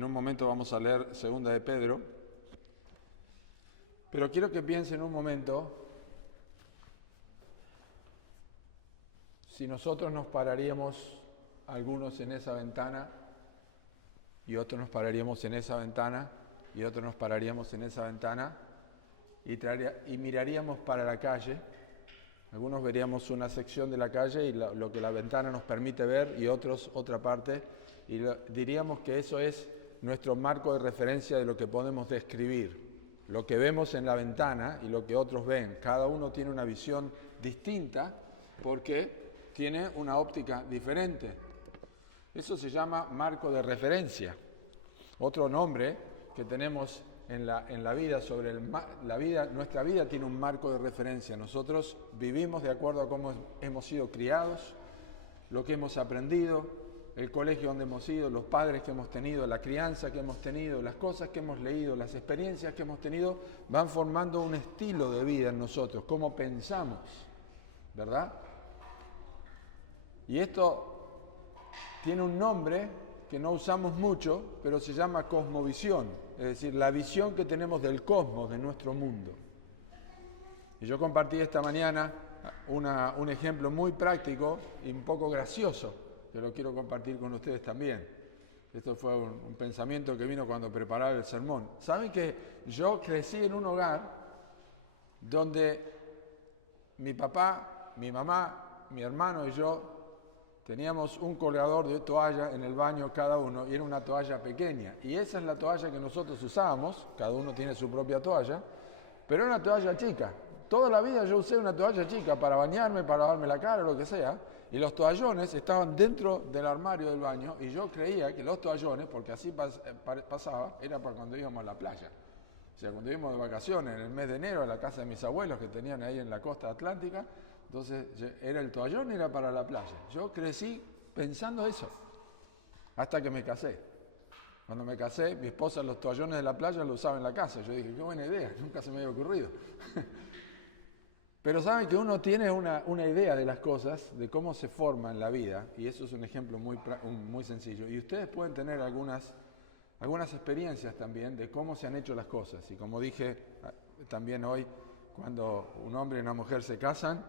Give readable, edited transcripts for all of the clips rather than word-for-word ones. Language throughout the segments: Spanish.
En un momento vamos a leer Segunda de Pedro, pero quiero que piensen un momento si nosotros nos pararíamos algunos en esa ventana y otros nos pararíamos en esa ventana y otros nos pararíamos en esa ventana y miraríamos para la calle. Algunos veríamos una sección de la calle y lo que la ventana nos permite ver y otros otra parte, y diríamos que eso es nuestro marco de referencia de lo que podemos describir. Lo que vemos en la ventana y lo que otros ven. Cada uno tiene una visión distinta porque tiene una óptica diferente. Eso se llama marco de referencia. Otro nombre que tenemos en la vida sobre la vida, nuestra vida tiene un marco de referencia. Nosotros vivimos de acuerdo a cómo hemos sido criados, lo que hemos aprendido, el colegio donde hemos ido, los padres que hemos tenido, la crianza que hemos tenido, las cosas que hemos leído, las experiencias que hemos tenido, van formando un estilo de vida en nosotros, cómo pensamos, ¿verdad? Y esto tiene un nombre que no usamos mucho, pero se llama cosmovisión, es decir, la visión que tenemos del cosmos, de nuestro mundo. Y yo compartí esta mañana un ejemplo muy práctico y un poco gracioso, que lo quiero compartir con ustedes también. Esto fue un pensamiento que vino cuando preparaba el sermón. ¿Saben que yo crecí en un hogar donde mi papá, mi mamá, mi hermano y yo teníamos un colgador de toalla en el baño cada uno y era una toalla pequeña. Y esa es la toalla que nosotros usábamos, cada uno tiene su propia toalla, pero era una toalla chica. Toda la vida yo usé una toalla chica para bañarme, para lavarme la cara, lo que sea, y los toallones estaban dentro del armario del baño y yo creía que los toallones, porque así pasaba, era para cuando íbamos a la playa. O sea, cuando íbamos de vacaciones en el mes de enero a la casa de mis abuelos que tenían ahí en la costa atlántica, entonces era el toallón, era para la playa. Yo crecí pensando eso, hasta que me casé. Cuando me casé, mi esposa los toallones de la playa los usaba en la casa. Yo dije, qué buena idea, nunca se me había ocurrido. Pero saben que uno tiene una idea de las cosas, de cómo se forma en la vida, y eso es un ejemplo muy sencillo. Y ustedes pueden tener algunas experiencias también de cómo se han hecho las cosas. Y como dije también hoy, cuando un hombre y una mujer se casan,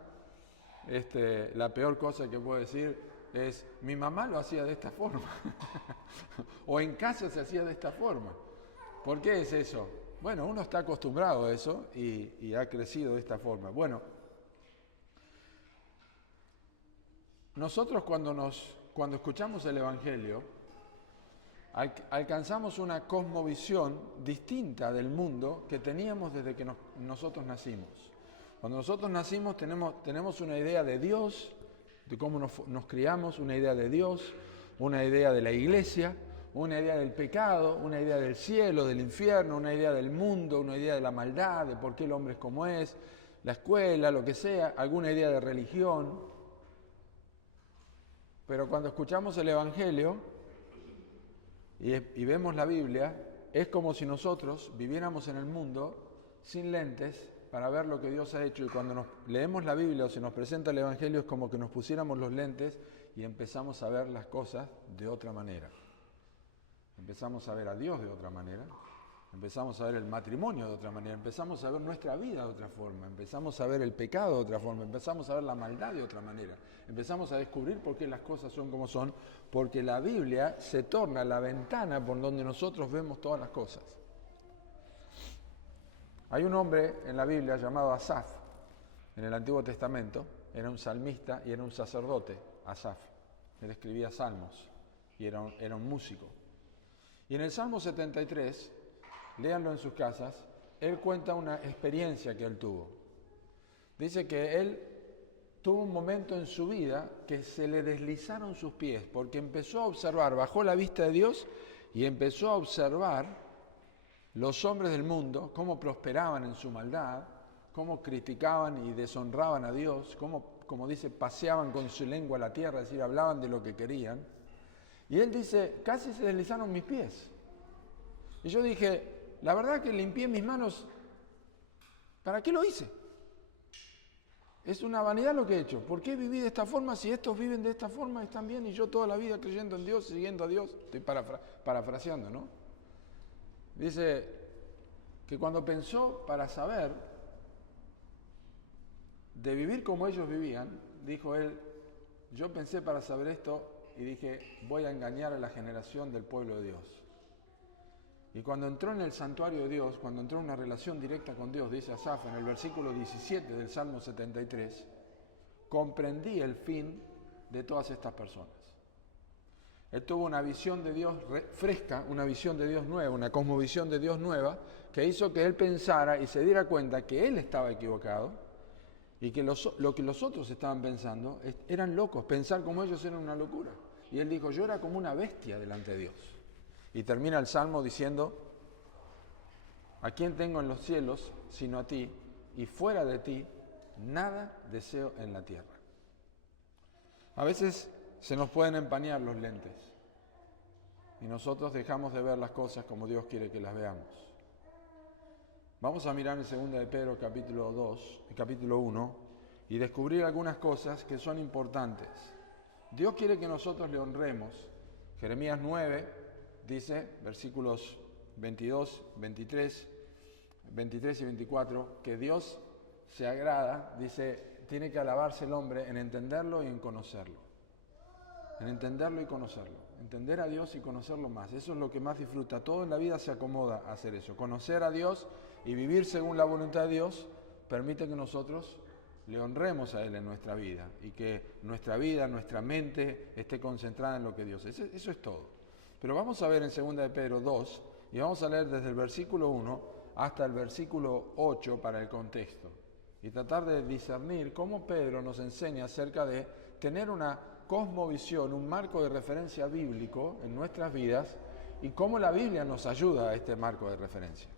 la peor cosa que puedo decir es, mi mamá lo hacía de esta forma, o en casa se hacía de esta forma. ¿Por qué es eso? Bueno, uno está acostumbrado a eso y ha crecido de esta forma. Bueno, nosotros cuando escuchamos el Evangelio, alcanzamos una cosmovisión distinta del mundo que teníamos desde que nosotros nacimos. Cuando nosotros nacimos tenemos una idea de Dios, de cómo nos criamos, una idea de Dios, una idea de la iglesia, una idea del pecado, una idea del cielo, del infierno, una idea del mundo, una idea de la maldad, de por qué el hombre es como es, la escuela, lo que sea, alguna idea de religión. Pero cuando escuchamos el Evangelio y vemos la Biblia, es como si nosotros viviéramos en el mundo sin lentes para ver lo que Dios ha hecho, y cuando leemos la Biblia o se nos presenta el Evangelio es como que nos pusiéramos los lentes y empezamos a ver las cosas de otra manera. Empezamos a ver a Dios de otra manera, empezamos a ver el matrimonio de otra manera, empezamos a ver nuestra vida de otra forma, empezamos a ver el pecado de otra forma, empezamos a ver la maldad de otra manera, empezamos a descubrir por qué las cosas son como son, porque la Biblia se torna la ventana por donde nosotros vemos todas las cosas. Hay un hombre en la Biblia llamado Asaf, en el Antiguo Testamento, era un salmista y era un sacerdote, Asaf. Él escribía salmos y era un músico. Y en el Salmo 73, léanlo en sus casas, él cuenta una experiencia que él tuvo. Dice que él tuvo un momento en su vida que se le deslizaron sus pies, porque empezó a observar, bajó la vista de Dios y empezó a observar los hombres del mundo, cómo prosperaban en su maldad, cómo criticaban y deshonraban a Dios, cómo, como dice, paseaban con su lengua la tierra, es decir, hablaban de lo que querían. Y él dice, casi se deslizaron mis pies. Y yo dije, la verdad que limpié mis manos, ¿para qué lo hice? Es una vanidad lo que he hecho. ¿Por qué viví de esta forma si estos viven de esta forma, están bien, y yo toda la vida creyendo en Dios, siguiendo a Dios? Estoy parafraseando, ¿no? Dice que cuando pensó para saber de vivir como ellos vivían, dijo él, yo pensé para saber esto y dije, voy a engañar a la generación del pueblo de Dios. Y cuando entró en el santuario de Dios, cuando entró en una relación directa con Dios, dice Asaf en el versículo 17 del Salmo 73, comprendí el fin de todas estas personas. Él tuvo una visión de Dios fresca, una visión de Dios nueva, una cosmovisión de Dios nueva, que hizo que él pensara y se diera cuenta que él estaba equivocado y que lo que los otros estaban pensando eran locos, pensar como ellos era una locura. Y él dijo, yo era como una bestia delante de Dios. Y termina el Salmo diciendo, ¿a quién tengo en los cielos sino a ti? Y fuera de ti, nada deseo en la tierra. A veces se nos pueden empañar los lentes y nosotros dejamos de ver las cosas como Dios quiere que las veamos. Vamos a mirar en 2 de Pedro capítulo 1 y descubrir algunas cosas que son importantes. Dios quiere que nosotros le honremos. Jeremías 9 dice, versículos 22, 23 y 24, que Dios se agrada, dice, tiene que alabarse el hombre en entenderlo y en conocerlo. En entenderlo y conocerlo. Entender a Dios y conocerlo más. Eso es lo que más disfruta. Todo en la vida se acomoda a hacer eso. Conocer a Dios y vivir según la voluntad de Dios permite que nosotros le honremos a Él en nuestra vida y que nuestra vida, nuestra mente esté concentrada en lo que Dios es. Eso es todo. Pero vamos a ver en 2 de Pedro 2 y vamos a leer desde el versículo 1 hasta el versículo 8 para el contexto y tratar de discernir cómo Pedro nos enseña acerca de tener una cosmovisión, un marco de referencia bíblico en nuestras vidas y cómo la Biblia nos ayuda a este marco de referencia.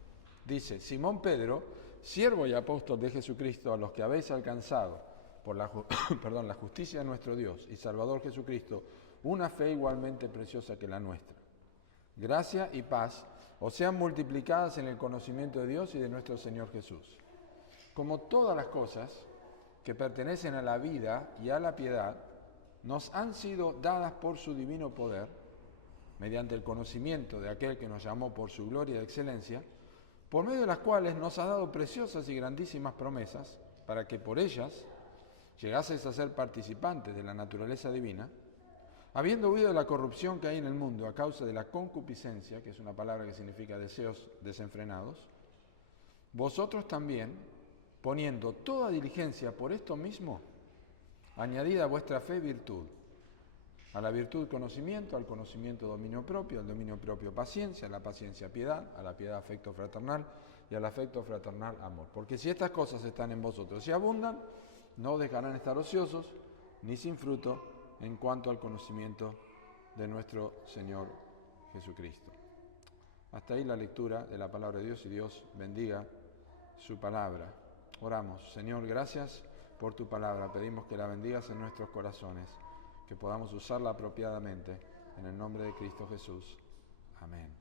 Dice, Simón Pedro, siervo y apóstol de Jesucristo, a los que habéis alcanzado por la justicia de nuestro Dios y Salvador Jesucristo, una fe igualmente preciosa que la nuestra. Gracia y paz os sean multiplicadas en el conocimiento de Dios y de nuestro Señor Jesús. Como todas las cosas que pertenecen a la vida y a la piedad, nos han sido dadas por su divino poder, mediante el conocimiento de aquel que nos llamó por su gloria y excelencia, por medio de las cuales nos ha dado preciosas y grandísimas promesas, para que por ellas llegaseis a ser participantes de la naturaleza divina, habiendo huido de la corrupción que hay en el mundo a causa de la concupiscencia, que es una palabra que significa deseos desenfrenados, vosotros también, poniendo toda diligencia por esto mismo, añadida a vuestra fe virtud, a la virtud conocimiento, al conocimiento dominio propio, al dominio propio paciencia, a la paciencia piedad, a la piedad afecto fraternal y al afecto fraternal amor. Porque si estas cosas están en vosotros y abundan, no os dejarán estar ociosos ni sin fruto en cuanto al conocimiento de nuestro Señor Jesucristo. Hasta ahí la lectura de la palabra de Dios y Dios bendiga su palabra. Oramos. Señor, gracias por tu palabra. Pedimos que la bendigas en nuestros corazones, que podamos usarla apropiadamente. En el nombre de Cristo Jesús. Amén.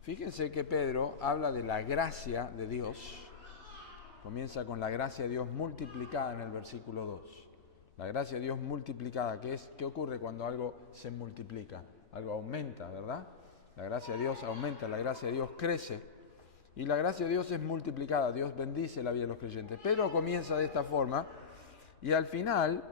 Fíjense que Pedro habla de la gracia de Dios. Comienza con la gracia de Dios multiplicada en el versículo 2. La gracia de Dios multiplicada, ¿qué ocurre cuando algo se multiplica? Algo aumenta, ¿verdad? La gracia de Dios aumenta, la gracia de Dios crece y la gracia de Dios es multiplicada. Dios bendice la vida de los creyentes. Pedro comienza de esta forma y al final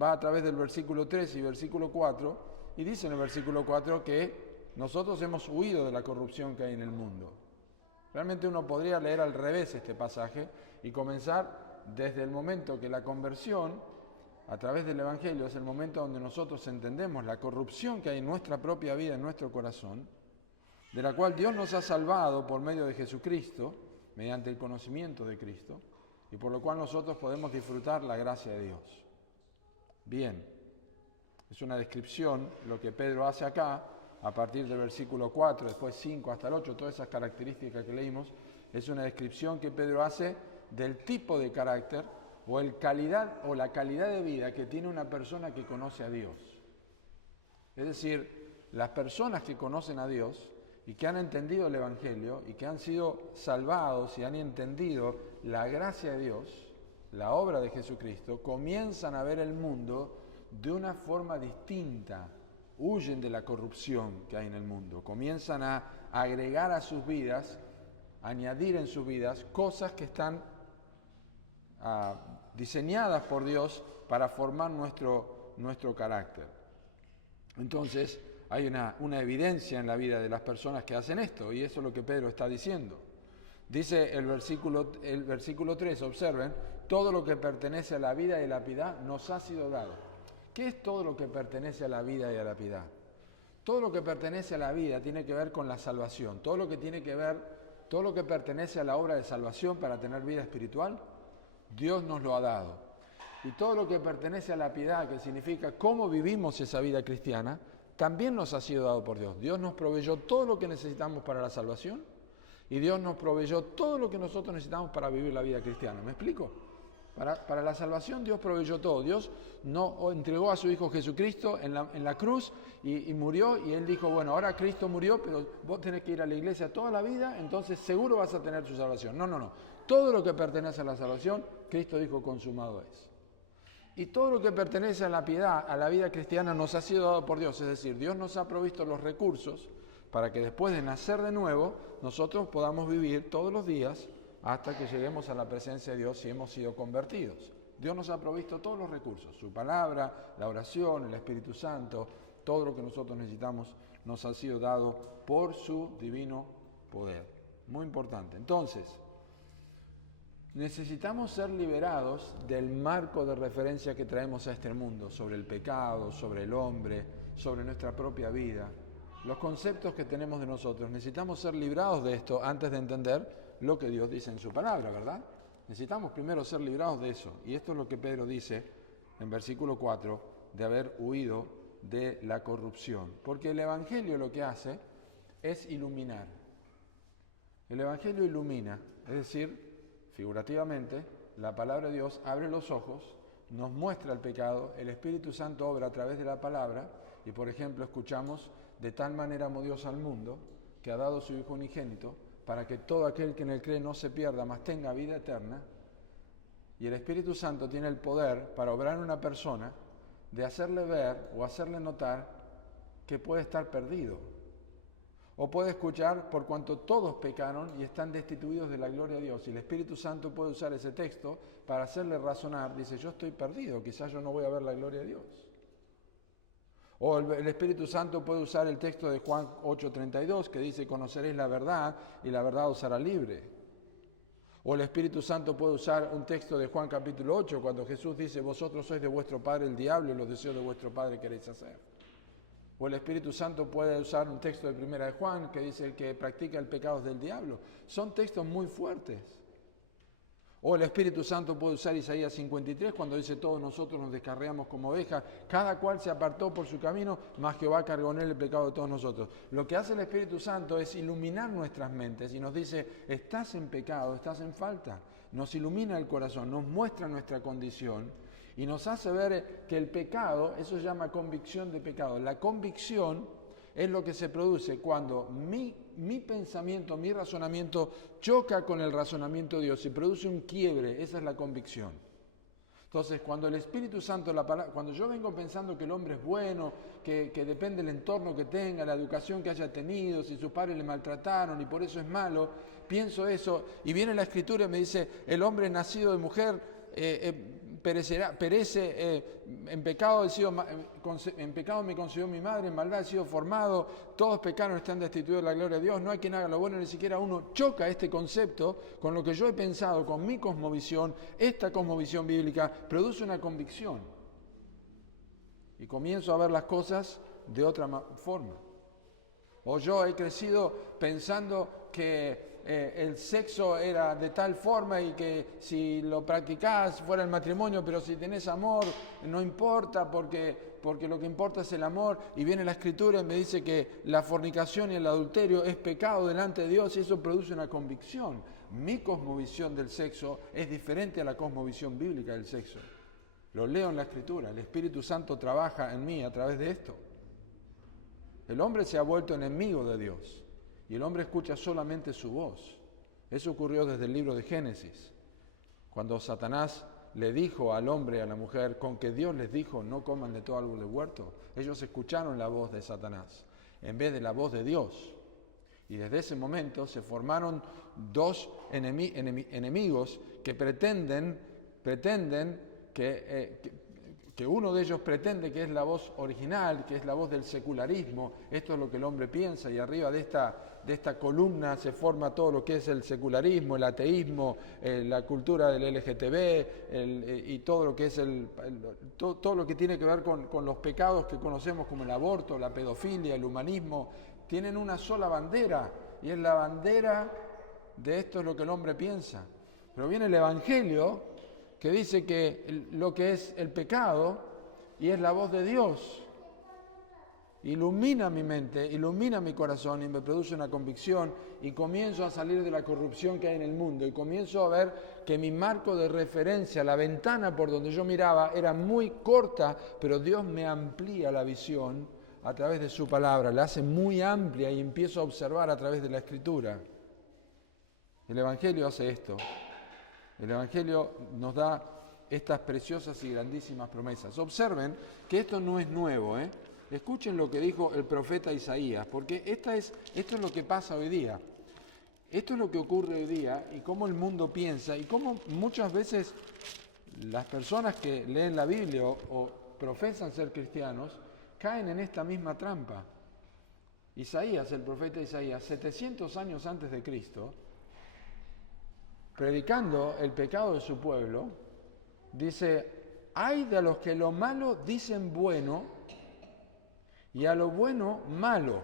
va a través del versículo 3 y versículo 4 y dice en el versículo 4 que nosotros hemos huido de la corrupción que hay en el mundo. Realmente uno podría leer al revés este pasaje y comenzar desde el momento que la conversión a través del Evangelio es el momento donde nosotros entendemos la corrupción que hay en nuestra propia vida, en nuestro corazón, de la cual Dios nos ha salvado por medio de Jesucristo, mediante el conocimiento de Cristo, y por lo cual nosotros podemos disfrutar la gracia de Dios. Bien, es una descripción lo que Pedro hace acá, a partir del versículo 4, después 5 hasta el 8, todas esas características que leímos, es una descripción que Pedro hace del tipo de carácter o la calidad de vida que tiene una persona que conoce a Dios. Es decir, las personas que conocen a Dios y que han entendido el Evangelio y que han sido salvados y han entendido la gracia de Dios, la obra de Jesucristo, comienzan a ver el mundo de una forma distinta, huyen de la corrupción que hay en el mundo, comienzan a agregar a sus vidas, añadir en sus vidas cosas que están diseñadas por Dios para formar nuestro carácter. Entonces, hay una evidencia en la vida de las personas que hacen esto, y eso es lo que Pedro está diciendo. Dice el versículo 3, observen, todo lo que pertenece a la vida y a la piedad nos ha sido dado. ¿Qué es todo lo que pertenece a la vida y a la piedad? Todo lo que pertenece a la vida tiene que ver con la salvación. Todo lo que pertenece a la obra de salvación para tener vida espiritual, Dios nos lo ha dado. Y todo lo que pertenece a la piedad, que significa cómo vivimos esa vida cristiana, también nos ha sido dado por Dios. Dios nos proveyó todo lo que necesitamos para la salvación y Dios nos proveyó todo lo que nosotros necesitamos para vivir la vida cristiana. ¿Me explico? Para la salvación Dios proveyó todo. Dios no entregó a su Hijo Jesucristo en la cruz y murió, y Él dijo, bueno, ahora Cristo murió, pero vos tenés que ir a la iglesia toda la vida, entonces seguro vas a tener tu salvación. No. Todo lo que pertenece a la salvación, Cristo dijo, consumado es. Y todo lo que pertenece a la piedad, a la vida cristiana, nos ha sido dado por Dios. Es decir, Dios nos ha provisto los recursos para que después de nacer de nuevo, nosotros podamos vivir todos los días hasta que lleguemos a la presencia de Dios y hemos sido convertidos. Dios nos ha provisto todos los recursos, su palabra, la oración, el Espíritu Santo, todo lo que nosotros necesitamos nos ha sido dado por su divino poder. Muy importante. Entonces, necesitamos ser liberados del marco de referencia que traemos a este mundo, sobre el pecado, sobre el hombre, sobre nuestra propia vida. Los conceptos que tenemos de nosotros, necesitamos ser librados de esto antes de entender lo que Dios dice en su palabra, ¿verdad? Necesitamos primero ser librados de eso. Y esto es lo que Pedro dice en versículo 4, de haber huido de la corrupción. Porque el Evangelio lo que hace es iluminar. El Evangelio ilumina, es decir, figurativamente, la palabra de Dios abre los ojos, nos muestra el pecado, el Espíritu Santo obra a través de la palabra, y por ejemplo escuchamos, de tal manera amó Dios al mundo, que ha dado su Hijo unigénito, para que todo aquel que en él cree no se pierda, mas tenga vida eterna. Y el Espíritu Santo tiene el poder para obrar en una persona, de hacerle ver o hacerle notar que puede estar perdido. O puede escuchar, por cuanto todos pecaron y están destituidos de la gloria de Dios. Y el Espíritu Santo puede usar ese texto para hacerle razonar. Dice, yo estoy perdido, quizás yo no voy a ver la gloria de Dios. O el Espíritu Santo puede usar el texto de Juan 8:32 que dice, conoceréis la verdad y la verdad os hará libre. O el Espíritu Santo puede usar un texto de Juan capítulo 8 cuando Jesús dice, vosotros sois de vuestro padre el diablo y los deseos de vuestro padre queréis hacer. O el Espíritu Santo puede usar un texto de Primera de Juan que dice, el que practica el pecado es del diablo. Son textos muy fuertes. O el Espíritu Santo puede usar Isaías 53 cuando dice, todos nosotros nos descarriamos como ovejas, cada cual se apartó por su camino, mas Jehová cargó en él el pecado de todos nosotros. Lo que hace el Espíritu Santo es iluminar nuestras mentes y nos dice, estás en pecado, estás en falta. Nos ilumina el corazón, nos muestra nuestra condición y nos hace ver que el pecado, eso se llama convicción de pecado. La convicción es lo que se produce cuando mi pensamiento, mi razonamiento choca con el razonamiento de Dios y produce un quiebre. Esa es la convicción. Entonces, cuando el Espíritu Santo, cuando yo vengo pensando que el hombre es bueno, que depende del entorno que tenga, la educación que haya tenido, si sus padres le maltrataron y por eso es malo, pienso eso y viene la Escritura y me dice, el hombre nacido de mujer perece, en pecado me concibió mi madre, en maldad he sido formado, todos pecaron, están destituidos de la gloria de Dios, no hay quien haga lo bueno, ni siquiera uno. Choca este concepto con lo que yo he pensado, con mi cosmovisión. Esta cosmovisión bíblica produce una convicción y comienzo a ver las cosas de otra forma. O yo he crecido pensando que el sexo era de tal forma y que si lo practicás fuera el matrimonio, pero si tenés amor no importa porque lo que importa es el amor. Y viene la Escritura y me dice que la fornicación y el adulterio es pecado delante de Dios y eso produce una convicción. Mi cosmovisión del sexo es diferente a la cosmovisión bíblica del sexo. Lo leo en la Escritura, el Espíritu Santo trabaja en mí a través de esto. El hombre se ha vuelto enemigo de Dios y el hombre escucha solamente su voz. Eso ocurrió desde el libro de Génesis, cuando Satanás le dijo al hombre y a la mujer, con que Dios les dijo, no coman de todo árbol del huerto. Ellos escucharon la voz de Satanás, en vez de la voz de Dios. Y desde ese momento se formaron dos enemigos que pretenden que uno de ellos pretende que es la voz original, que es la voz del secularismo. Esto es lo que el hombre piensa, y arriba de esta columna se forma todo lo que es el secularismo, el ateísmo, la cultura del LGTB, y todo lo que es todo lo que tiene que ver con los pecados que conocemos como el aborto, la pedofilia, el humanismo. Tienen una sola bandera, y es la bandera de esto es lo que el hombre piensa. Pero viene el Evangelio, que dice que lo que es el pecado, y es la voz de Dios, ilumina mi mente, ilumina mi corazón, y me produce una convicción, y comienzo a salir de la corrupción que hay en el mundo, y comienzo a ver que mi marco de referencia, la ventana por donde yo miraba, era muy corta, pero Dios me amplía la visión a través de su palabra, la hace muy amplia, y empiezo a observar a través de la Escritura. El Evangelio hace esto. El Evangelio nos da estas preciosas y grandísimas promesas. Observen que esto no es nuevo, ¿eh? Escuchen lo que dijo el profeta Isaías, porque esto es lo que pasa hoy día. Esto es lo que ocurre hoy día, y cómo el mundo piensa, y cómo muchas veces las personas que leen la Biblia o profesan ser cristianos, caen en esta misma trampa. Isaías, el profeta Isaías, 700 años antes de Cristo, predicando el pecado de su pueblo, dice, ay de los que lo malo dicen bueno y a lo bueno malo,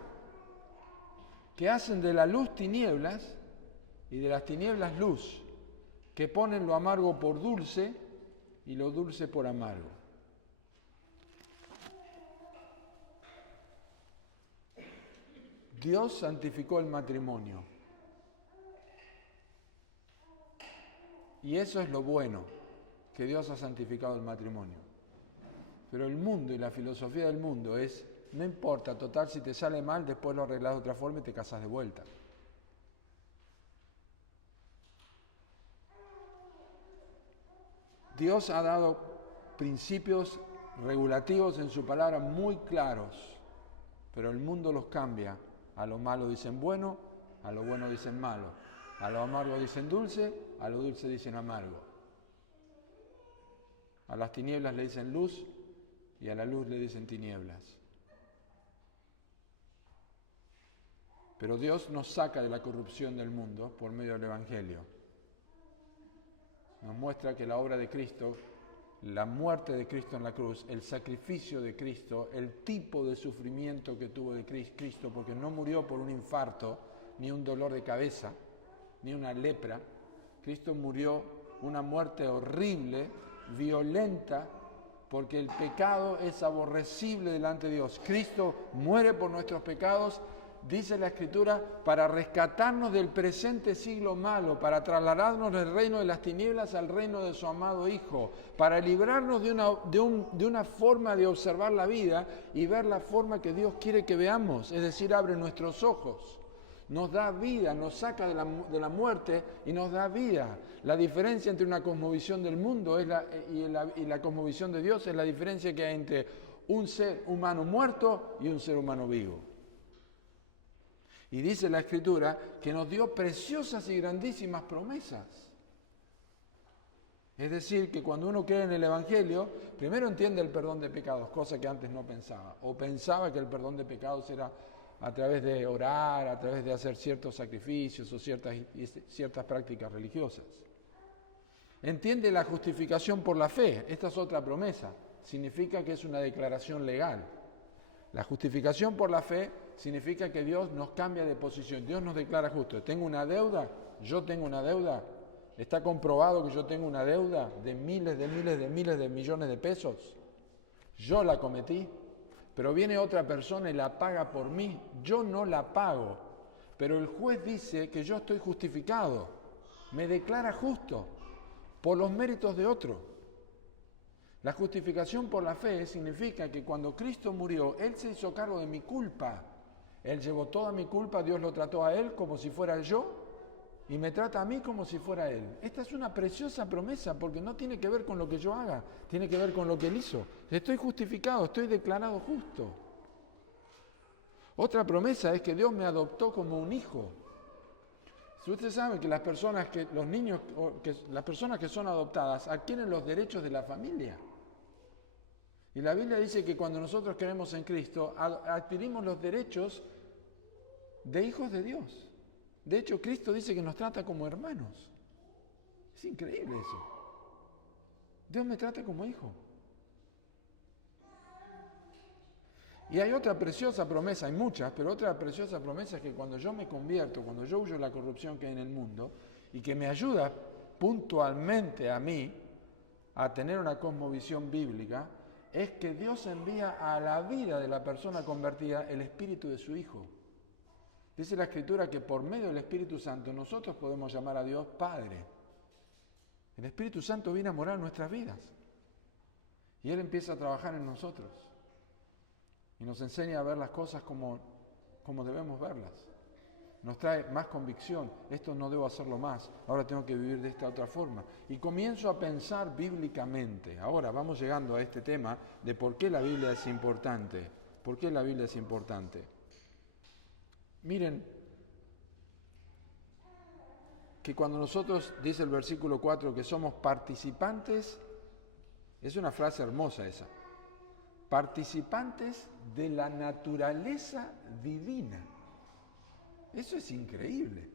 que hacen de la luz tinieblas y de las tinieblas luz, que ponen lo amargo por dulce y lo dulce por amargo. Dios santificó el matrimonio. Y eso es lo bueno, que Dios ha santificado el matrimonio. Pero el mundo y la filosofía del mundo es, no importa, total, si te sale mal, después lo arreglas de otra forma y te casas de vuelta. Dios ha dado principios regulativos en su palabra muy claros, pero el mundo los cambia. A lo malo dicen bueno, a lo bueno dicen malo. A lo amargo dicen dulce, a lo dulce dicen amargo. A las tinieblas le dicen luz y a la luz le dicen tinieblas. Pero Dios nos saca de la corrupción del mundo por medio del Evangelio. Nos muestra que la obra de Cristo, la muerte de Cristo en la cruz, el sacrificio de Cristo, el tipo de sufrimiento que tuvo de Cristo, porque no murió por un infarto, ni un dolor de cabeza, ni una lepra. Cristo murió una muerte horrible, violenta, porque el pecado es aborrecible delante de Dios. Cristo muere por nuestros pecados, dice la Escritura, para rescatarnos del presente siglo malo, para trasladarnos del reino de las tinieblas al reino de su amado Hijo, para librarnos de una forma de observar la vida y ver la forma que Dios quiere que veamos, es decir, abre nuestros ojos. Nos da vida, nos saca de la muerte y nos da vida. La diferencia entre una cosmovisión del mundo y la cosmovisión de Dios es la diferencia que hay entre un ser humano muerto y un ser humano vivo. Y dice la Escritura que nos dio preciosas y grandísimas promesas. Es decir, que cuando uno cree en el Evangelio, primero entiende el perdón de pecados, cosa que antes no pensaba. O pensaba que el perdón de pecados era a través de orar, a través de hacer ciertos sacrificios o ciertas prácticas religiosas. Entiende la justificación por la fe. Esta es otra promesa. Significa que es una declaración legal. La justificación por la fe significa que Dios nos cambia de posición. Dios nos declara justo. ¿Tengo una deuda? Yo tengo una deuda. ¿Está comprobado que yo tengo una deuda de miles de millones de pesos? Yo la cometí. Pero viene otra persona y la paga por mí. Yo no la pago. Pero el juez dice que yo estoy justificado. Me declara justo por los méritos de otro. La justificación por la fe significa que cuando Cristo murió, Él se hizo cargo de mi culpa. Él llevó toda mi culpa, Dios lo trató a Él como si fuera yo. y me trata a mí como si fuera Él. Esta es una preciosa promesa porque no tiene que ver con lo que yo haga, tiene que ver con lo que Él hizo. Estoy justificado, estoy declarado justo. Otra promesa es que Dios me adoptó como un hijo. Si usted sabe que las personas que son adoptadas adquieren los derechos de la familia. Y la Biblia dice que cuando nosotros creemos en Cristo, adquirimos los derechos de hijos de Dios. De hecho, Cristo dice que nos trata como hermanos. Es increíble eso. Dios me trata como hijo. Y hay otra preciosa promesa, hay muchas, pero otra preciosa promesa es que cuando yo me convierto, cuando yo huyo de la corrupción que hay en el mundo, y que me ayuda puntualmente a mí a tener una cosmovisión bíblica, es que Dios envía a la vida de la persona convertida el Espíritu de su Hijo. Dice la Escritura que por medio del Espíritu Santo nosotros podemos llamar a Dios Padre. El Espíritu Santo viene a morar en nuestras vidas. Y Él empieza a trabajar en nosotros. Y nos enseña a ver las cosas como debemos verlas. Nos trae más convicción. Esto no debo hacerlo más. Ahora tengo que vivir de esta otra forma. Y comienzo a pensar bíblicamente. Ahora vamos llegando a este tema de por qué la Biblia es importante. ¿Por qué la Biblia es importante? Miren, que cuando nosotros, dice el versículo 4, que somos participantes, es una frase hermosa esa, participantes de la naturaleza divina. Eso es increíble.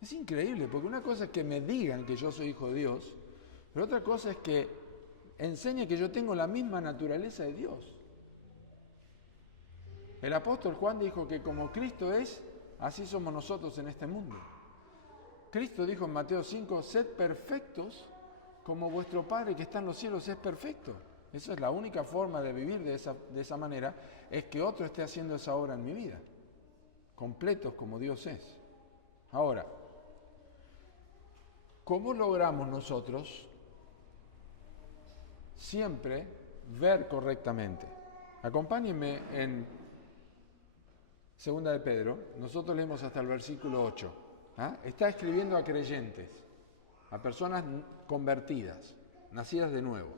Es increíble, porque una cosa es que me digan que yo soy hijo de Dios, pero otra cosa es que enseñe que yo tengo la misma naturaleza de Dios. El apóstol Juan dijo que como Cristo es, así somos nosotros en este mundo. Cristo dijo en Mateo 5, sed perfectos como vuestro Padre que está en los cielos es perfecto. Esa es la única forma de vivir de esa manera, es que otro esté haciendo esa obra en mi vida. Completos como Dios es. Ahora, ¿cómo logramos nosotros siempre ver correctamente? Acompáñenme en 2 de Pedro, nosotros leemos hasta el versículo 8. Está escribiendo a creyentes, a personas convertidas, nacidas de nuevo.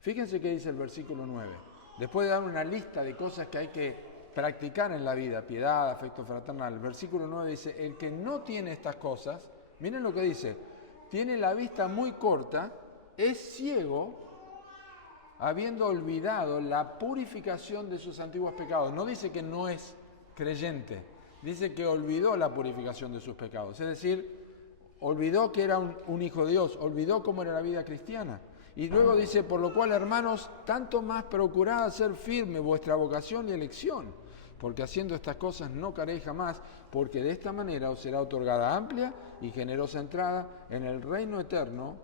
Fíjense qué dice el versículo 9. Después de dar una lista de cosas que hay que practicar en la vida, piedad, afecto fraternal, el versículo 9 dice, el que no tiene estas cosas, miren lo que dice, tiene la vista muy corta, es ciego, habiendo olvidado la purificación de sus antiguos pecados. No dice que no es creyente, dice que olvidó la purificación de sus pecados, es decir, olvidó que era un hijo de Dios, olvidó cómo era la vida cristiana. Y luego dice, por lo cual, hermanos, tanto más procurad hacer firme vuestra vocación y elección, porque haciendo estas cosas no caréis jamás, porque de esta manera os será otorgada amplia y generosa entrada en el reino eterno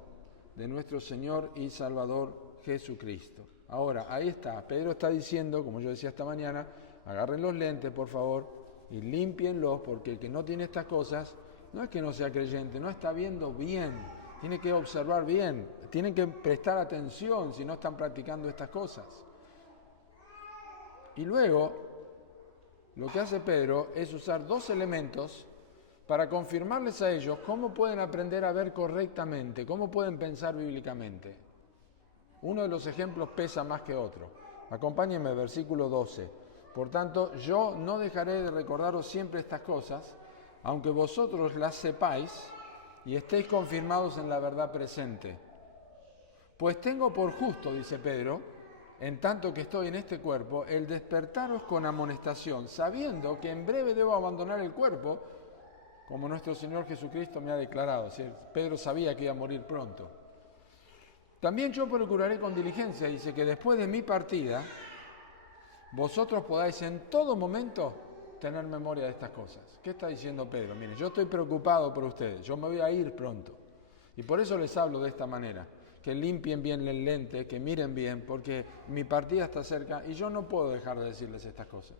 de nuestro Señor y Salvador Jesucristo. Ahora, ahí está, Pedro está diciendo, como yo decía esta mañana, agarren los lentes, por favor, y límpienlos, porque el que no tiene estas cosas, no es que no sea creyente, no está viendo bien, tiene que observar bien, tienen que prestar atención si no están practicando estas cosas. Y luego, lo que hace Pedro es usar dos elementos para confirmarles a ellos cómo pueden aprender a ver correctamente, cómo pueden pensar bíblicamente. Uno de los ejemplos pesa más que otro. Acompáñenme, versículo 12. Por tanto, yo no dejaré de recordaros siempre estas cosas, aunque vosotros las sepáis y estéis confirmados en la verdad presente. Pues tengo por justo, dice Pedro, en tanto que estoy en este cuerpo, el despertaros con amonestación, sabiendo que en breve debo abandonar el cuerpo, como nuestro Señor Jesucristo me ha declarado. ¿Sí? Pedro sabía que iba a morir pronto. También yo procuraré con diligencia, dice, que después de mi partida, vosotros podáis en todo momento tener memoria de estas cosas. ¿Qué está diciendo Pedro? Miren, yo estoy preocupado por ustedes, yo me voy a ir pronto. Y por eso les hablo de esta manera, que limpien bien el lente, que miren bien, porque mi partida está cerca y yo no puedo dejar de decirles estas cosas.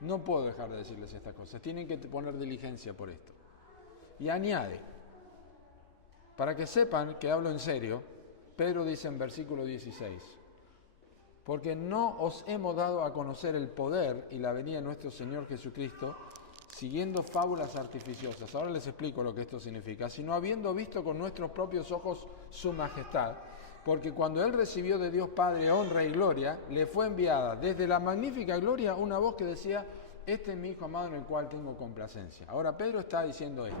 No puedo dejar de decirles estas cosas. Tienen que poner diligencia por esto. Y añade, para que sepan que hablo en serio, Pedro dice en versículo 16, porque no os hemos dado a conocer el poder y la venida de nuestro Señor Jesucristo, siguiendo fábulas artificiosas. Ahora les explico lo que esto significa. Sino habiendo visto con nuestros propios ojos su majestad, porque cuando él recibió de Dios Padre honra y gloria, le fue enviada desde la magnífica gloria una voz que decía: este es mi Hijo amado en el cual tengo complacencia. Ahora Pedro está diciendo esto.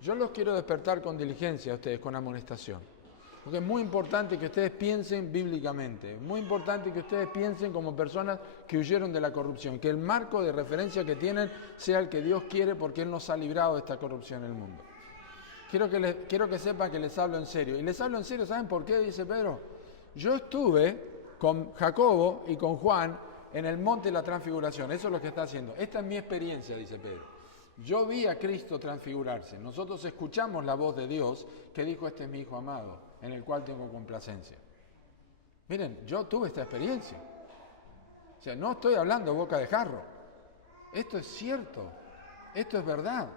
Yo los quiero despertar con diligencia a ustedes, con amonestación. Porque es muy importante que ustedes piensen bíblicamente. Es muy importante que ustedes piensen como personas que huyeron de la corrupción. Que el marco de referencia que tienen sea el que Dios quiere, porque Él nos ha librado de esta corrupción en el mundo. Quiero que sepan que les hablo en serio. Y les hablo en serio, ¿saben por qué? Dice Pedro. Yo estuve con Jacobo y con Juan en el monte de la transfiguración. Eso es lo que está haciendo. Esta es mi experiencia, dice Pedro. Yo vi a Cristo transfigurarse. Nosotros escuchamos la voz de Dios que dijo: este es mi Hijo amado, en el cual tengo complacencia. Miren, yo tuve esta experiencia. O sea, no estoy hablando boca de jarro. Esto es cierto. Esto es verdad.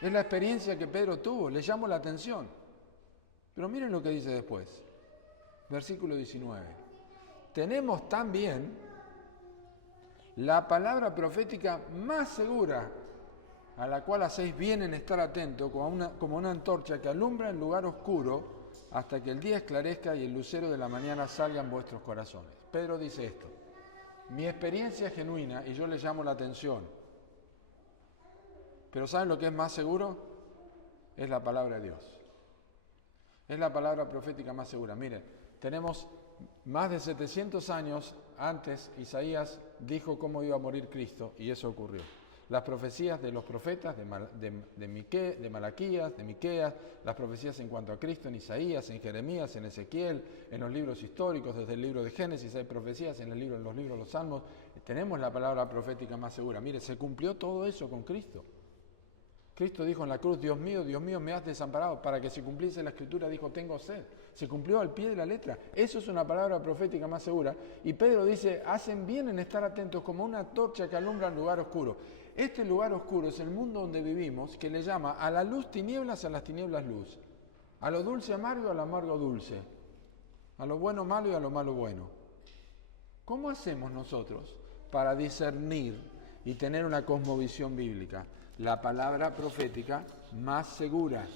Es la experiencia que Pedro tuvo. Le llamo la atención. Pero miren lo que dice después. Versículo 19. Tenemos también la palabra profética más segura, a la cual hacéis bien en estar atento, como una antorcha que alumbra en lugar oscuro hasta que el día esclarezca y el lucero de la mañana salga en vuestros corazones. Pedro dice esto: mi experiencia es genuina y yo le llamo la atención. Pero ¿saben lo que es más seguro? Es la palabra de Dios. Es la palabra profética más segura. Miren, tenemos más de 700 años antes, Isaías dijo cómo iba a morir Cristo, y eso ocurrió. Las profecías de los profetas, de Malaquías, de Miqueas, las profecías en cuanto a Cristo en Isaías, en Jeremías, en Ezequiel, en los libros históricos, desde el libro de Génesis hay profecías, en los libros de los Salmos. Tenemos la palabra profética más segura. Mire, se cumplió todo eso con Cristo. Cristo dijo en la cruz: Dios mío, me has desamparado. Para que se cumpliese la Escritura dijo: tengo sed. Se cumplió al pie de la letra. Eso es una palabra profética más segura. Y Pedro dice: hacen bien en estar atentos como una torcha que alumbra en lugar oscuro. Este lugar oscuro es el mundo donde vivimos, que le llama a la luz tinieblas, a las tinieblas luz. A lo dulce amargo, a lo amargo dulce. A lo bueno malo y a lo malo bueno. ¿Cómo hacemos nosotros para discernir y tener una cosmovisión bíblica? La palabra profética más segura,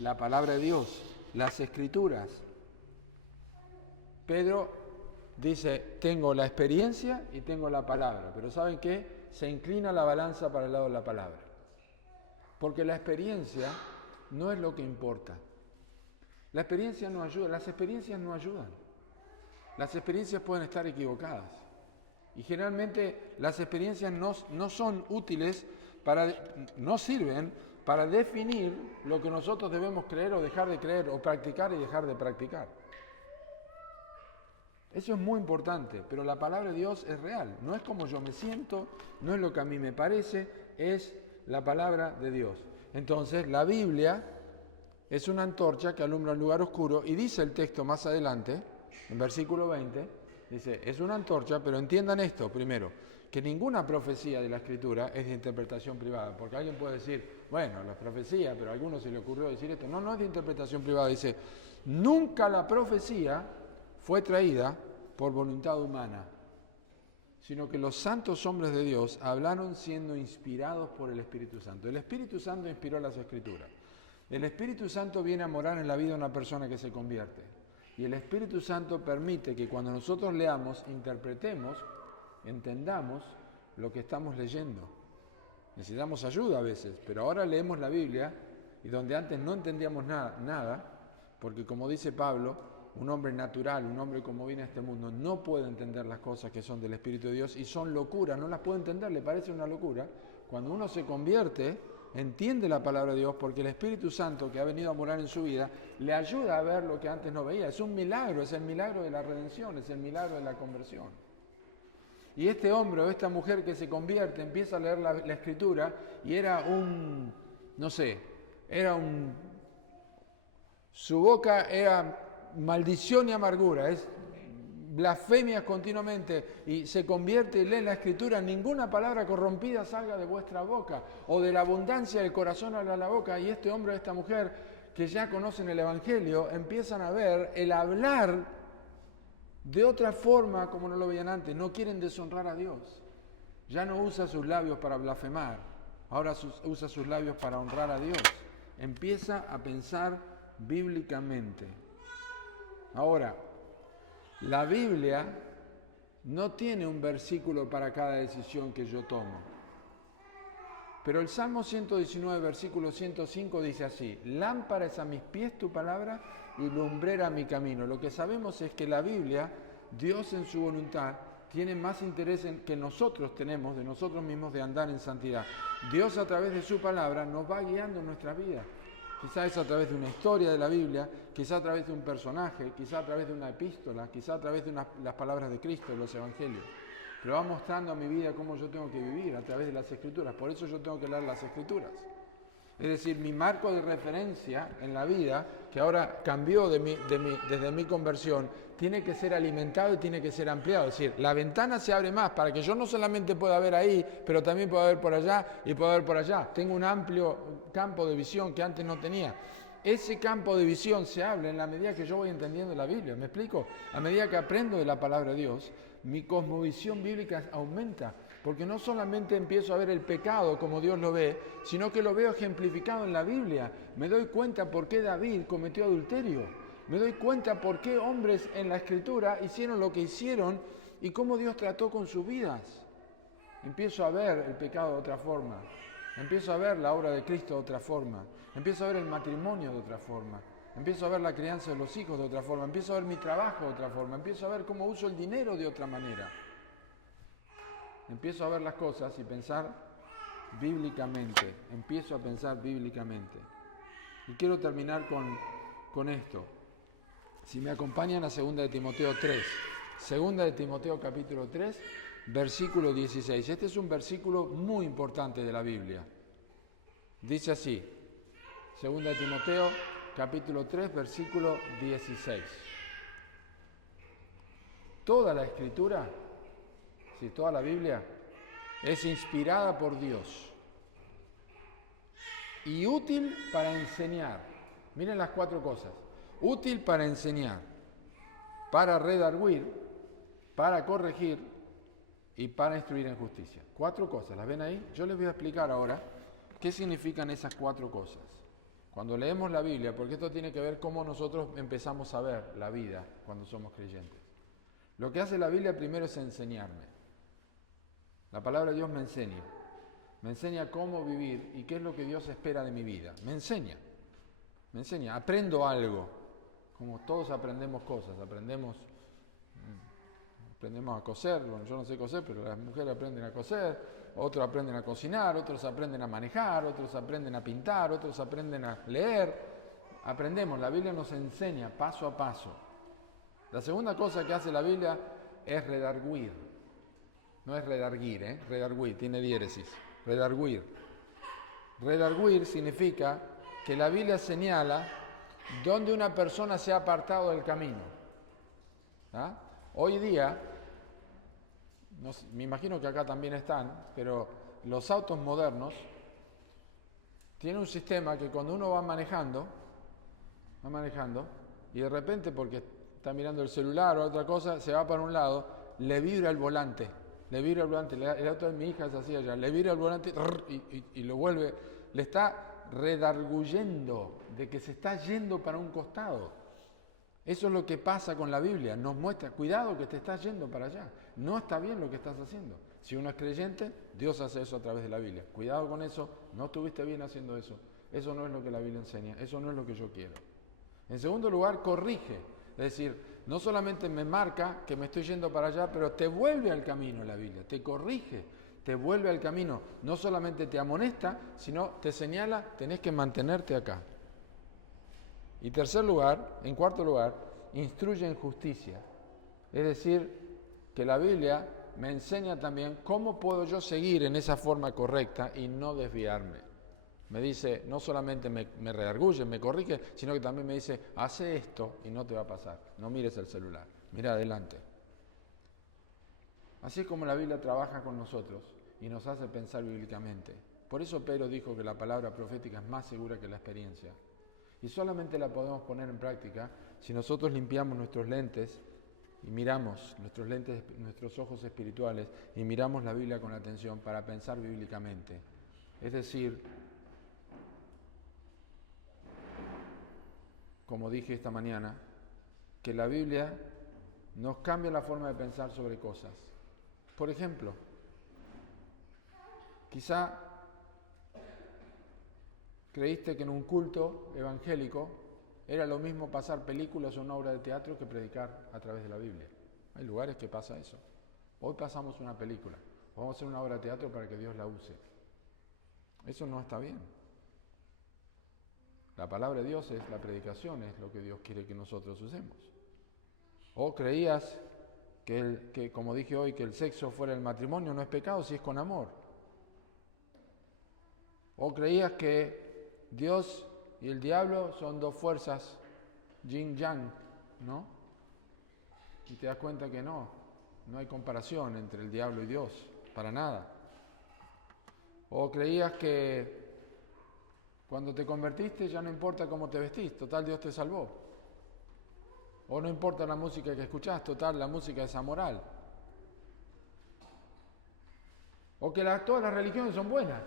la palabra de Dios, las Escrituras. Pedro dice: tengo la experiencia y tengo la palabra, pero ¿saben qué? Se inclina la balanza para el lado de la palabra. Porque la experiencia no es lo que importa. La experiencia no ayuda, las experiencias no ayudan. Las experiencias pueden estar equivocadas. Y generalmente las experiencias no son útiles, no sirven para definir lo que nosotros debemos creer o dejar de creer, o practicar y dejar de practicar. Eso es muy importante, pero la palabra de Dios es real. No es como yo me siento, no es lo que a mí me parece, es la palabra de Dios. Entonces, la Biblia es una antorcha que alumbra un lugar oscuro, y dice el texto más adelante, en versículo 20, dice: es una antorcha, pero entiendan esto primero, que ninguna profecía de la Escritura es de interpretación privada, porque alguien puede decir: bueno, la profecía, pero a alguno se le ocurrió decir esto. No, no es de interpretación privada. Dice: nunca la profecía fue traída por voluntad humana, sino que los santos hombres de Dios hablaron siendo inspirados por el Espíritu Santo. El Espíritu Santo inspiró las Escrituras. El Espíritu Santo viene a morar en la vida de una persona que se convierte. Y el Espíritu Santo permite que cuando nosotros leamos, interpretemos, entendamos lo que estamos leyendo. Necesitamos ayuda a veces, pero ahora leemos la Biblia, y donde antes no entendíamos nada, porque como dice Pablo, un hombre natural, un hombre como viene a este mundo, no puede entender las cosas que son del Espíritu de Dios, y son locuras, no las puede entender, le parece una locura. Cuando uno se convierte, entiende la palabra de Dios, porque el Espíritu Santo que ha venido a morar en su vida le ayuda a ver lo que antes no veía. Es un milagro, es el milagro de la redención, es el milagro de la conversión. Y este hombre o esta mujer que se convierte empieza a leer la Escritura, y era su boca era maldición y amargura, es blasfemias continuamente, y se convierte y lee la Escritura: ninguna palabra corrompida salga de vuestra boca, o de la abundancia del corazón habla la boca. Y este hombre o esta mujer que ya conocen el Evangelio empiezan a ver el hablar de otra forma como no lo veían antes. No quieren deshonrar a Dios. Ya no usa sus labios para blasfemar, ahora usa sus labios para honrar a Dios. Empieza a pensar bíblicamente. Ahora, la Biblia no tiene un versículo para cada decisión que yo tomo. Pero el Salmo 119, versículo 105 dice así: lámpara es a mis pies tu palabra y lumbrera a mi camino. Lo que sabemos es que la Biblia, Dios en su voluntad, tiene más interés que nosotros tenemos, de nosotros mismos, de andar en santidad. Dios a través de su palabra nos va guiando en nuestra vida. Quizás es a través de una historia de la Biblia, quizás a través de un personaje, quizás a través de una epístola, quizás a través de las palabras de Cristo, de los evangelios. Pero va mostrando a mi vida cómo yo tengo que vivir a través de las Escrituras. Por eso yo tengo que leer las Escrituras. Es decir, mi marco de referencia en la vida, que ahora cambió desde mi conversión, tiene que ser alimentado y tiene que ser ampliado. Es decir, la ventana se abre más para que yo no solamente pueda ver ahí, pero también pueda ver por allá y pueda ver por allá. Tengo un amplio campo de visión que antes no tenía. Ese campo de visión se habla en la medida que yo voy entendiendo la Biblia. ¿Me explico? A medida que aprendo de la palabra de Dios, mi cosmovisión bíblica aumenta. Porque no solamente empiezo a ver el pecado como Dios lo ve, sino que lo veo ejemplificado en la Biblia. Me doy cuenta por qué David cometió adulterio. Me doy cuenta por qué hombres en la Escritura hicieron lo que hicieron y cómo Dios trató con sus vidas. Empiezo a ver el pecado de otra forma. Empiezo a ver la obra de Cristo de otra forma. Empiezo a ver el matrimonio de otra forma. Empiezo a ver la crianza de los hijos de otra forma. Empiezo a ver mi trabajo de otra forma. Empiezo a ver cómo uso el dinero de otra manera. Empiezo a ver las cosas y pensar bíblicamente. Empiezo a pensar bíblicamente. Y quiero terminar con esto. Si me acompañan a 2 de Timoteo 3. 2 de Timoteo capítulo 3, versículo 16. Este es un versículo muy importante de la Biblia. Dice así. 2 de Timoteo capítulo 3, versículo 16. Toda la Escritura, toda la Biblia, es inspirada por Dios y útil para enseñar. Miren las 4 cosas. Útil para enseñar, para redarguir, para corregir y para instruir en justicia. 4 cosas, ¿las ven ahí? Yo les voy a explicar ahora qué significan esas 4 cosas. Cuando leemos la Biblia, porque esto tiene que ver cómo nosotros empezamos a ver la vida cuando somos creyentes. Lo que hace la Biblia primero es enseñarme. La palabra de Dios me enseña cómo vivir y qué es lo que Dios espera de mi vida. Me enseña, aprendo algo, como todos aprendemos cosas, aprendemos a coser, bueno, yo no sé coser, pero las mujeres aprenden a coser, otros aprenden a cocinar, otros aprenden a manejar, otros aprenden a pintar, otros aprenden a leer. Aprendemos, la Biblia nos enseña paso a paso. La segunda cosa que hace la Biblia es redarguir. No es redarguir, redarguir, tiene diéresis. Redarguir. Redarguir significa que la Biblia señala donde una persona se ha apartado del camino. ¿Ah? Hoy día, no sé, me imagino que acá también están, pero los autos modernos tienen un sistema que cuando uno va manejando, y de repente porque está mirando el celular o otra cosa, se va para un lado, le vibra el volante. El auto de mi hija es así allá, le vibra el volante y lo vuelve, le está redarguyendo de que se está yendo para un costado. Eso es lo que pasa con la Biblia, nos muestra, cuidado que te estás yendo para allá, no está bien lo que estás haciendo. Si uno es creyente, Dios hace eso a través de la Biblia. Cuidado con eso, no estuviste bien haciendo eso. Eso no es lo que la Biblia enseña, eso no es lo que yo quiero. En segundo lugar, corrige. Es decir, no solamente me marca que me estoy yendo para allá, pero te vuelve al camino la Biblia, te corrige, te vuelve al camino. No solamente te amonesta, sino te señala, tenés que mantenerte acá. Y en cuarto lugar, instruye en justicia. Es decir, que la Biblia me enseña también cómo puedo yo seguir en esa forma correcta y no desviarme. Me dice, no solamente me redarguye, me corrige, sino que también me dice, hace esto y no te va a pasar. No mires el celular, mira adelante. Así es como la Biblia trabaja con nosotros y nos hace pensar bíblicamente. Por eso Pedro dijo que la palabra profética es más segura que la experiencia. Y solamente la podemos poner en práctica si nosotros limpiamos nuestros lentes y miramos nuestros ojos espirituales y miramos la Biblia con atención para pensar bíblicamente. Es decir, como dije esta mañana, que la Biblia nos cambia la forma de pensar sobre cosas. Por ejemplo, quizá creíste que en un culto evangélico era lo mismo pasar películas o una obra de teatro que predicar a través de la Biblia. Hay lugares que pasa eso. Hoy pasamos una película, vamos a hacer una obra de teatro para que Dios la use. Eso no está bien. La palabra de Dios es la predicación, es lo que Dios quiere que nosotros usemos. O creías que, como dije hoy, que el sexo fuera el matrimonio, no es pecado si es con amor. O creías que Dios y el diablo son dos fuerzas, yin yang, ¿no? Y te das cuenta que no hay comparación entre el diablo y Dios, para nada. O creías que cuando te convertiste ya no importa cómo te vestís, total Dios te salvó. O no importa la música que escuchás, total la música es amoral. O que todas las religiones son buenas,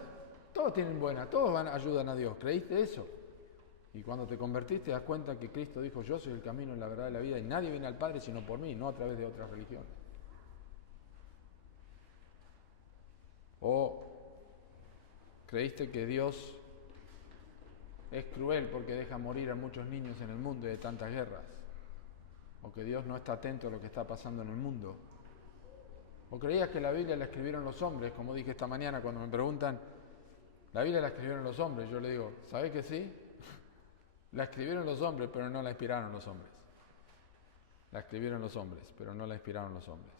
todos tienen buenas, todos ayudan a Dios. ¿Creíste eso? Y cuando te convertiste te das cuenta que Cristo dijo, yo soy el camino, la verdad y la vida, y nadie viene al Padre sino por mí, no a través de otras religiones. O creíste que Dios es cruel porque deja morir a muchos niños en el mundo y de tantas guerras. O que Dios no está atento a lo que está pasando en el mundo. O creías que la Biblia la escribieron los hombres, como dije esta mañana cuando me preguntan, la Biblia la escribieron los hombres. Yo le digo, ¿sabés que sí? La escribieron los hombres, pero no la inspiraron los hombres. La escribieron los hombres, pero no la inspiraron los hombres.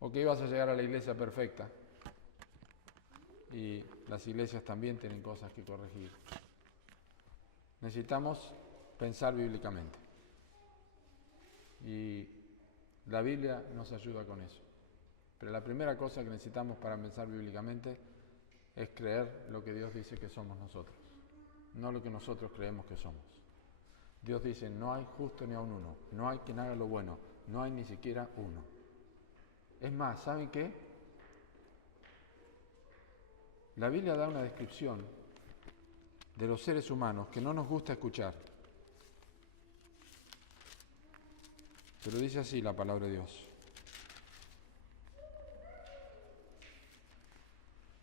O que ibas a llegar a la iglesia perfecta. Y las iglesias también tienen cosas que corregir. Necesitamos pensar bíblicamente. Y la Biblia nos ayuda con eso. Pero la primera cosa que necesitamos para pensar bíblicamente es creer lo que Dios dice que somos nosotros, no lo que nosotros creemos que somos. Dios dice, no hay justo ni aun uno, no hay quien haga lo bueno, no hay ni siquiera uno. Es más, ¿saben qué? La Biblia da una descripción de los seres humanos que no nos gusta escuchar. Pero dice así la palabra de Dios.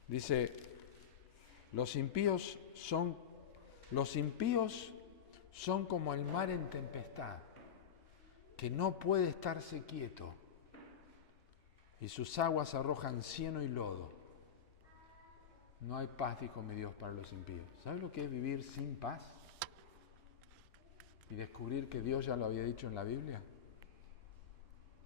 Dice, los impíos son como el mar en tempestad, que no puede estarse quieto, y sus aguas arrojan cieno y lodo. No hay paz, dijo mi Dios, para los impíos. ¿Sabes lo que es vivir sin paz? Y descubrir que Dios ya lo había dicho en la Biblia.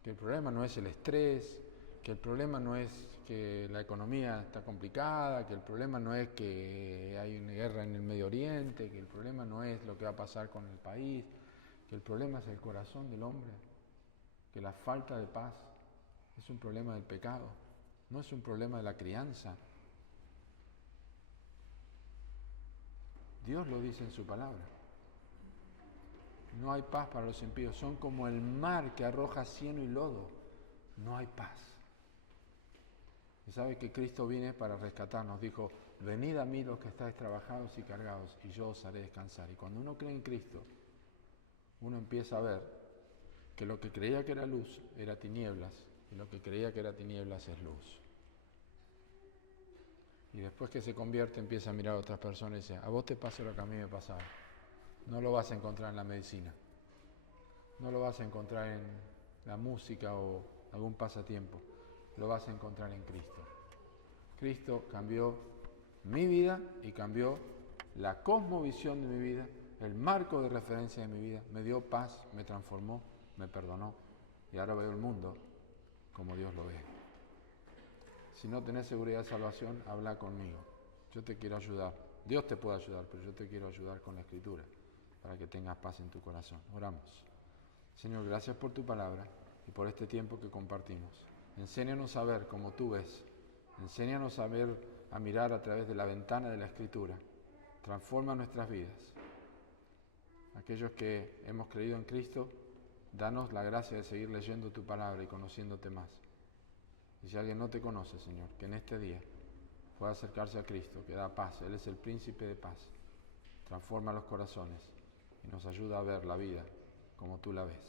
Que el problema no es el estrés, que el problema no es que la economía está complicada, que el problema no es que hay una guerra en el Medio Oriente, que el problema no es lo que va a pasar con el país, que el problema es el corazón del hombre, que la falta de paz es un problema del pecado, no es un problema de la crianza. Dios lo dice en su palabra. No hay paz para los impíos, son como el mar que arroja cieno y lodo. No hay paz. Y sabe que Cristo viene para rescatarnos. Dijo, venid a mí los que estáis trabajados y cargados, y yo os haré descansar. Y cuando uno cree en Cristo, uno empieza a ver que lo que creía que era luz era tinieblas, y lo que creía que era tinieblas es luz. Y después que se convierte empieza a mirar a otras personas y dice, a vos te pasa lo que a mí me pasaba. No lo vas a encontrar en la medicina, no lo vas a encontrar en la música o algún pasatiempo, lo vas a encontrar en Cristo. Cristo cambió mi vida y cambió la cosmovisión de mi vida, el marco de referencia de mi vida, me dio paz, me transformó, me perdonó y ahora veo el mundo como Dios lo ve. Si no tenés seguridad de salvación, habla conmigo, yo te quiero ayudar. Dios te puede ayudar, pero yo te quiero ayudar con la Escritura, para que tengas paz en tu corazón. Oramos. Señor, gracias por tu palabra y por este tiempo que compartimos. Enséñanos a ver como tú ves. Enséñanos a ver, a mirar a través de la ventana de la Escritura. Transforma nuestras vidas. Aquellos que hemos creído en Cristo, danos la gracia de seguir leyendo tu palabra y conociéndote más. Y si alguien no te conoce, Señor, que en este día pueda acercarse a Cristo, que da paz. Él es el príncipe de paz. Transforma los corazones y nos ayuda a ver la vida como tú la ves.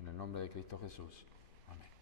En el nombre de Cristo Jesús. Amén.